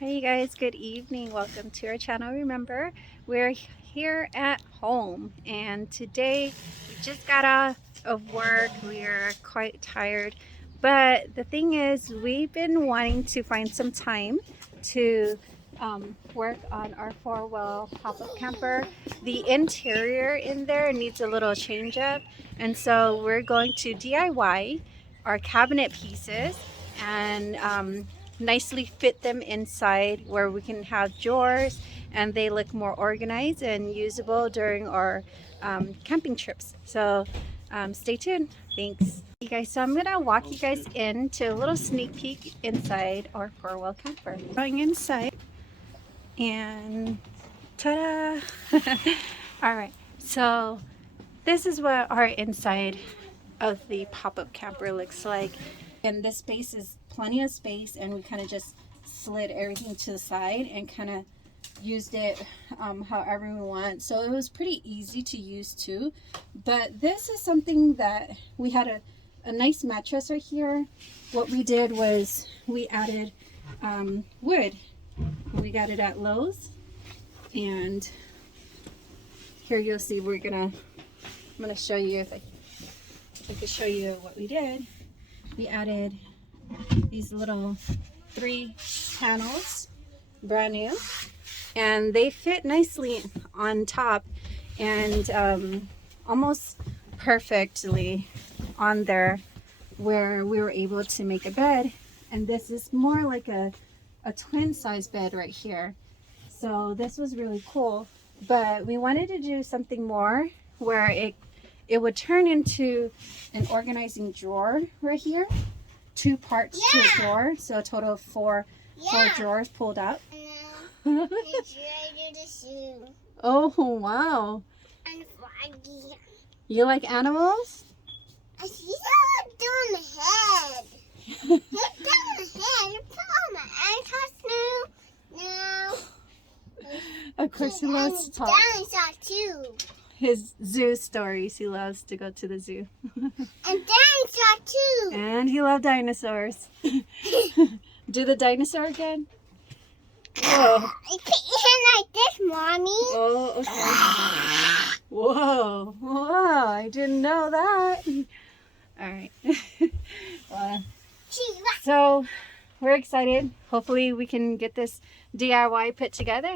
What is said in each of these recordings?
Hi you guys, good evening. Welcome to our channel. Remember, we're here at home and today we just got out of work. We are quite tired, but the thing is we've been wanting to find some time to work on our four-wheel pop-up camper. The interior in there needs a little change up, and so we're going to DIY our cabinet pieces and nicely fit them inside where we can have drawers and they look more organized and usable during our camping trips. So stay tuned. Thanks. You guys, so I'm gonna walk you guys into a little sneak peek inside our four-wheel camper. Going inside and ta-da! All right, so this is what our inside of the pop-up camper looks like, and this space is plenty of space, and we kind of just slid everything to the side and kind of used it however we want. So it was pretty easy to use too. But this is something that we had a nice mattress right here. What we did was we added wood. We got it at Lowe's, and here you'll see I'm gonna show you if I could show you what we did. We added these little 3 panels, brand new, and they fit nicely on top and almost perfectly on there where we were able to make a bed. And this is more like a twin size bed right here. So this was really cool, but we wanted to do something more where it would turn into an organizing drawer right here. 2 parts to a drawer, so a total of 4 drawers pulled up. No. It's ready to shoot. Oh wow! And froggy. You like animals? I see that doing the head. Look down the head. Put on my ankles now. Of course, he loves to talk. Dinosaur too. His zoo stories. He loves to go to the zoo. And dinosaur too. And he loved dinosaurs. Do the dinosaur again. Whoa. I put your hand like this, Mommy. Oh, okay. Whoa. Whoa, I didn't know that. All right. So we're excited. Hopefully we can get this DIY put together.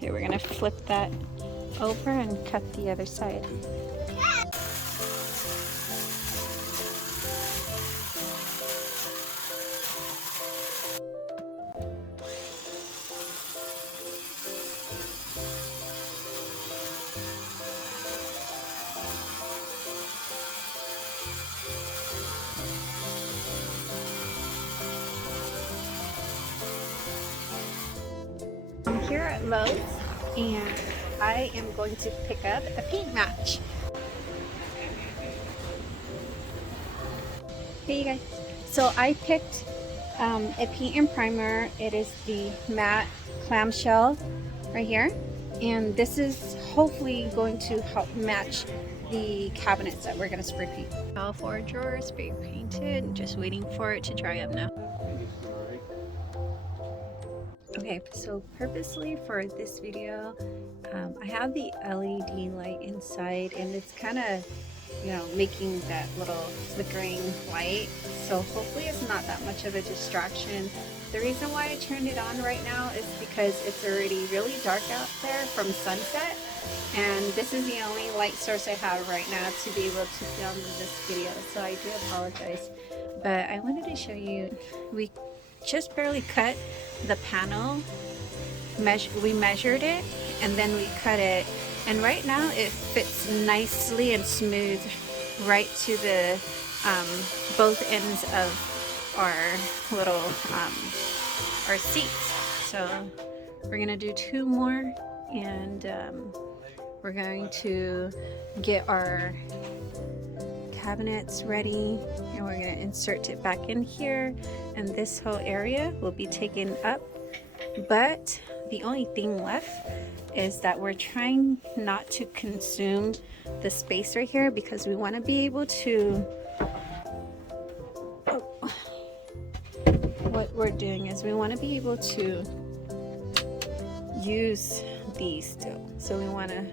Okay, we're gonna flip that over and cut the other side. I'm here at Lowe's and I am going to pick up a paint match. Hey you guys, so I picked a paint and primer. It is the matte clamshell right here, and this is hopefully going to help match the cabinets that we're going to spray paint. All 4 drawers spray painted, just waiting for it to dry up now. Okay, so purposely for this video, I have the LED light inside, and it's kind of, you know, making that little flickering light. So hopefully it's not that much of a distraction. The reason why I turned it on right now is because it's already really dark out there from sunset, and this is the only light source I have right now to be able to film this video. So I do apologize, but I wanted to show you, we just barely cut the panel. We measured it and then we cut it, and right now it fits nicely and smooth right to the both ends of our little our seats. So we're gonna do 2 more, and we're going to get our cabinets ready, and we're going to insert it back in here, and this whole area will be taken up. But the only thing left is that we're trying not to consume the space right here, because we want to be able to, what we're doing is we want to be able to use these still. So we want to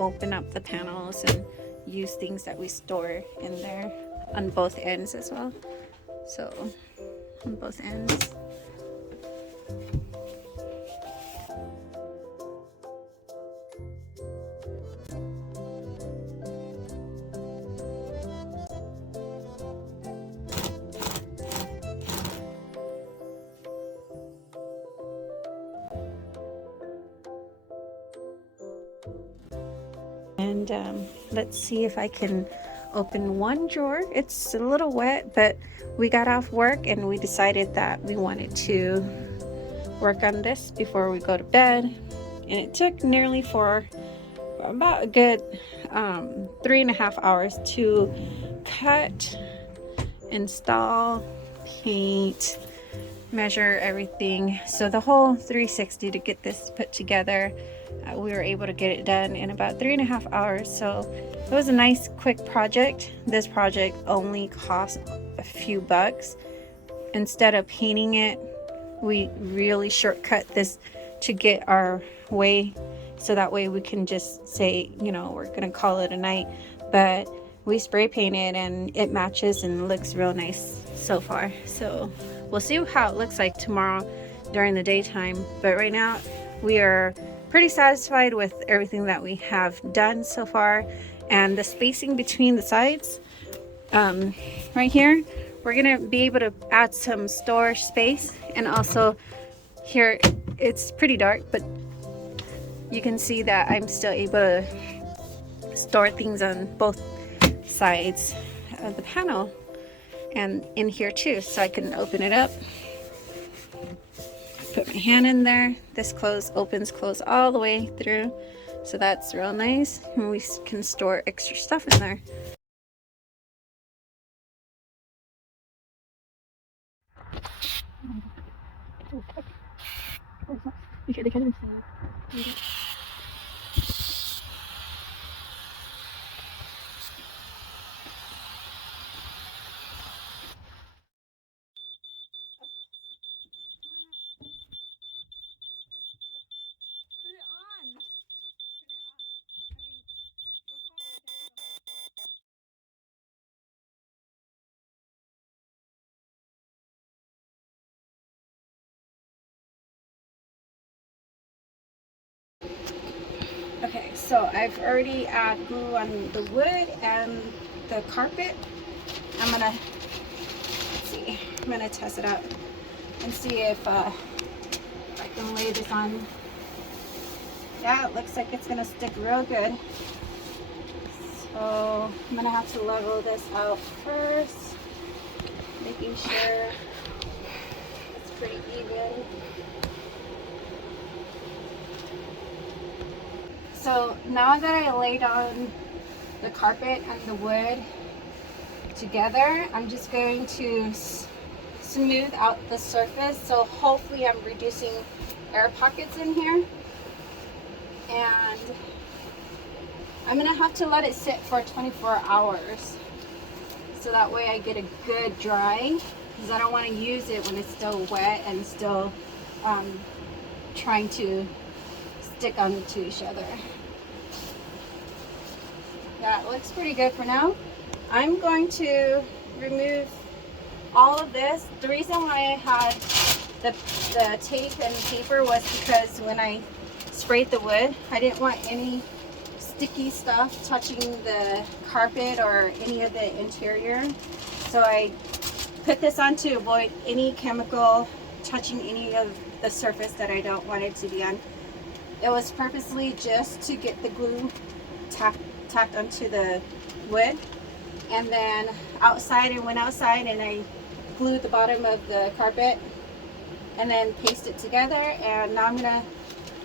open up the panels and use things that we store in there on both ends as well. So on both ends. And let's see if I can open one drawer. It's a little wet, but we got off work and we decided that we wanted to work on this before we go to bed. And it took nearly for about a good 3.5 hours to cut, install, paint, measure everything. So the whole 360 to get this put together. We were able to get it done in about 3.5 hours. So it was a nice quick project. This project only cost a few bucks. Instead of painting it, we really shortcut this to get our way, so that way we can just say, you know, we're gonna call it a night. But we spray paint it and it matches and looks real nice so far. So we'll see how it looks like tomorrow during the daytime. But right now we are pretty satisfied with everything that we have done so far. And the spacing between the sides, right here, we're gonna be able to add some storage space. And also here, it's pretty dark, but you can see that I'm still able to store things on both sides of the panel and in here too. So I can open it up, put my hand in there. This opens close all the way through, so that's real nice, and we can store extra stuff in there. Okay, so I've already added glue on the wood and the carpet. I'm gonna test it out and see if I can lay this on. Yeah, it looks like it's gonna stick real good. So I'm gonna have to level this out first, making sure it's pretty even. So now that I laid on the carpet and the wood together, I'm just going to smooth out the surface. So hopefully I'm reducing air pockets in here. And I'm gonna have to let it sit for 24 hours. So that way I get a good dry, because I don't want to use it when it's still wet and still trying to stick onto each other. That looks pretty good for now. I'm going to remove all of this. The reason why I had the tape and paper was because when I sprayed the wood, I didn't want any sticky stuff touching the carpet or any of the interior. So I put this on to avoid any chemical touching any of the surface that I don't want it to be on. It was purposely just to get the glue tacked onto the wood. And then I went outside and I glued the bottom of the carpet and then paste it together. And now I'm gonna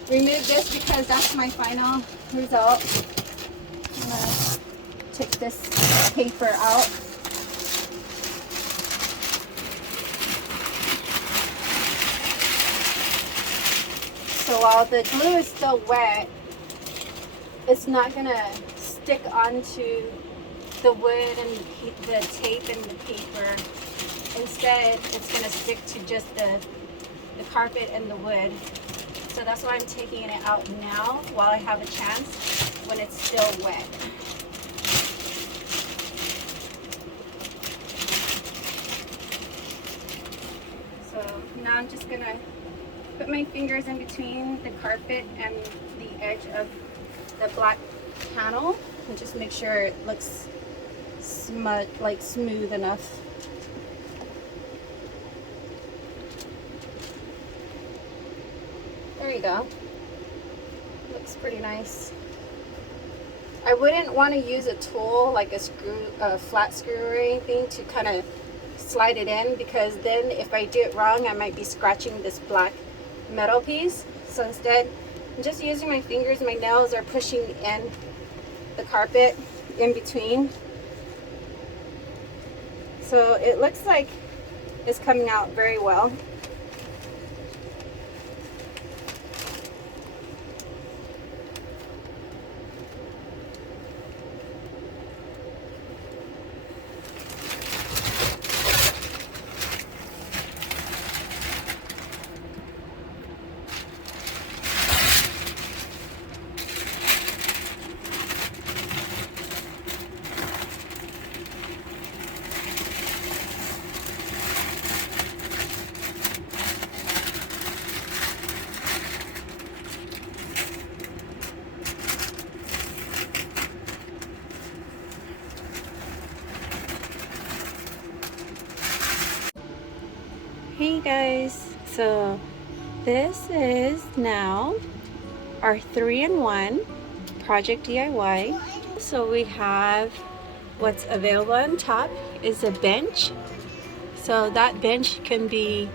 remove this because that's my final result. I'm gonna take this paper out. So while the glue is still wet, it's not gonna stick onto the wood and the tape and the paper. Instead, it's gonna stick to just the carpet and the wood. So that's why I'm taking it out now while I have a chance, when it's still wet. So now I'm just gonna put my fingers in between the carpet and the edge of the black panel and just make sure it looks smooth enough. There you go. Looks pretty nice. I wouldn't want to use a tool like a flat screw or anything to kind of slide it in, because then if I do it wrong, I might be scratching this black metal piece. So instead, I'm just using my fingers. My nails are pushing in the carpet in between. So it looks like it's coming out very well. Hey guys, so this is now our 3-in-1 project DIY. So we have what's available on top is a bench. So that bench can be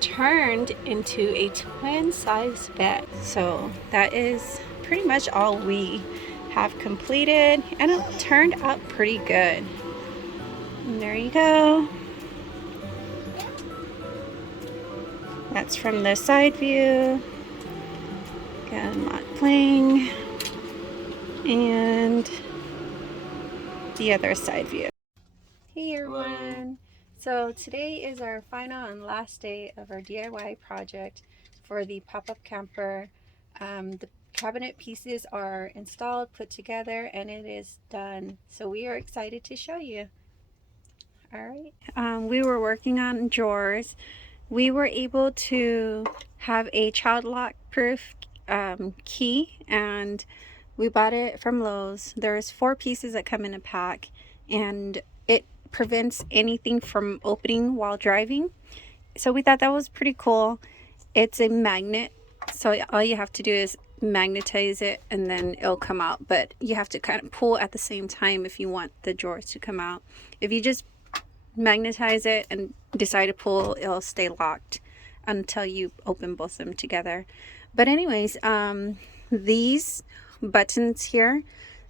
turned into a twin size bed. So that is pretty much all we have completed, and it turned out pretty good. And there you go. That's from the side view. Again, not playing. And the other side view. Hey everyone! So today is our final and last day of our DIY project for the pop-up camper. The cabinet pieces are installed, put together, and it is done. So we are excited to show you. Alright. We were working on drawers. We were able to have a child lock proof key, and we bought it from Lowe's. There's 4 pieces that come in a pack, and it prevents anything from opening while driving. So we thought that was pretty cool. It's a magnet, so all you have to do is magnetize it and then it'll come out, but you have to kind of pull at the same time if you want the drawers to come out. If you just magnetize it and decide to pull, it'll stay locked until you open both of them together. But anyways, these buttons here,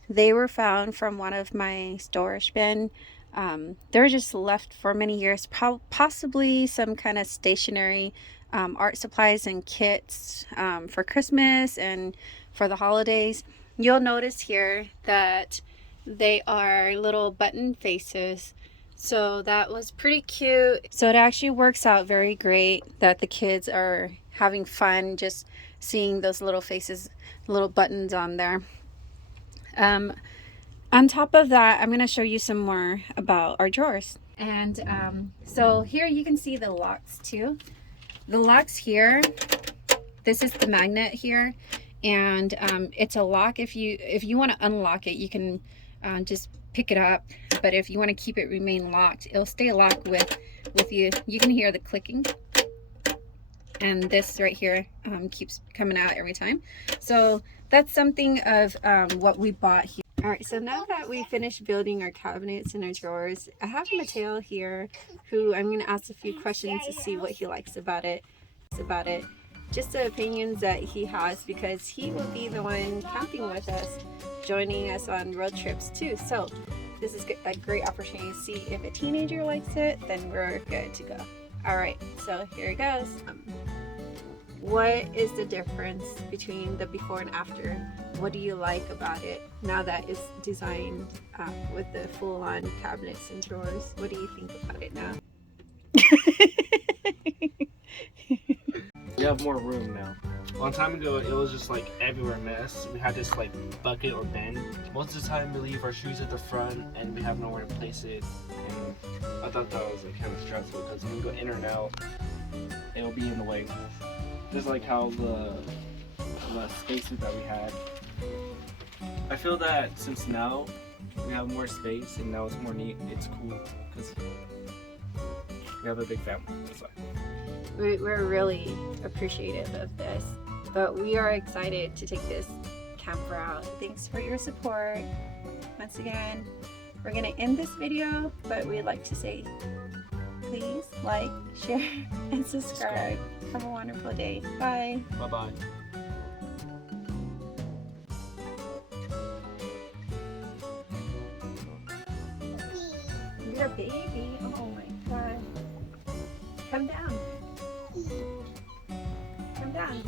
they were found from one of my storage bin. They were just left for many years, possibly some kind of stationery art supplies and kits for Christmas and for the holidays. You'll notice here that they are little button faces. So that was pretty cute. So it actually works out very great that the kids are having fun just seeing those little faces, little buttons on there. On top of that, I'm going to show you some more about our drawers. And so here you can see the locks too. The locks here, this is the magnet here, and it's a lock. If you want to unlock it, you can just pick it up, but if you want to keep it remain locked, it'll stay locked with you. You can hear the clicking, and this right here keeps coming out every time. So that's something of what we bought here. All right, so now that we finished building our cabinets and our drawers, I have Mateo here who I'm going to ask a few questions to see what he likes about it. Just the opinions that he has, because he will be the one camping with us. joining us on road trips too. So this is a great opportunity to see if a teenager likes it, then we're good to go. All right, so here it goes. What is the difference between the before and after? What do you like about it now that it's designed with the full-on cabinets and drawers? What do you think about it now? We have more room now. A long time ago, it was just like everywhere mess. We had this like bucket or bin. Most of the time, we leave our shoes at the front and we have nowhere to place it. And I thought that was like, kind of stressful because when we go in or out, it'll be in the way. Just like how the spaces that we had. I feel that since now we have more space and now it's more neat, it's cool because we have a big family. That's why. We're really appreciative of this, but we are excited to take this camper out. Thanks for your support. Once again, we're gonna end this video, but we'd like to say please like, share, and subscribe. Have a wonderful day. Bye. Bye-bye. You're a baby. Oh my god. Come down. Come down.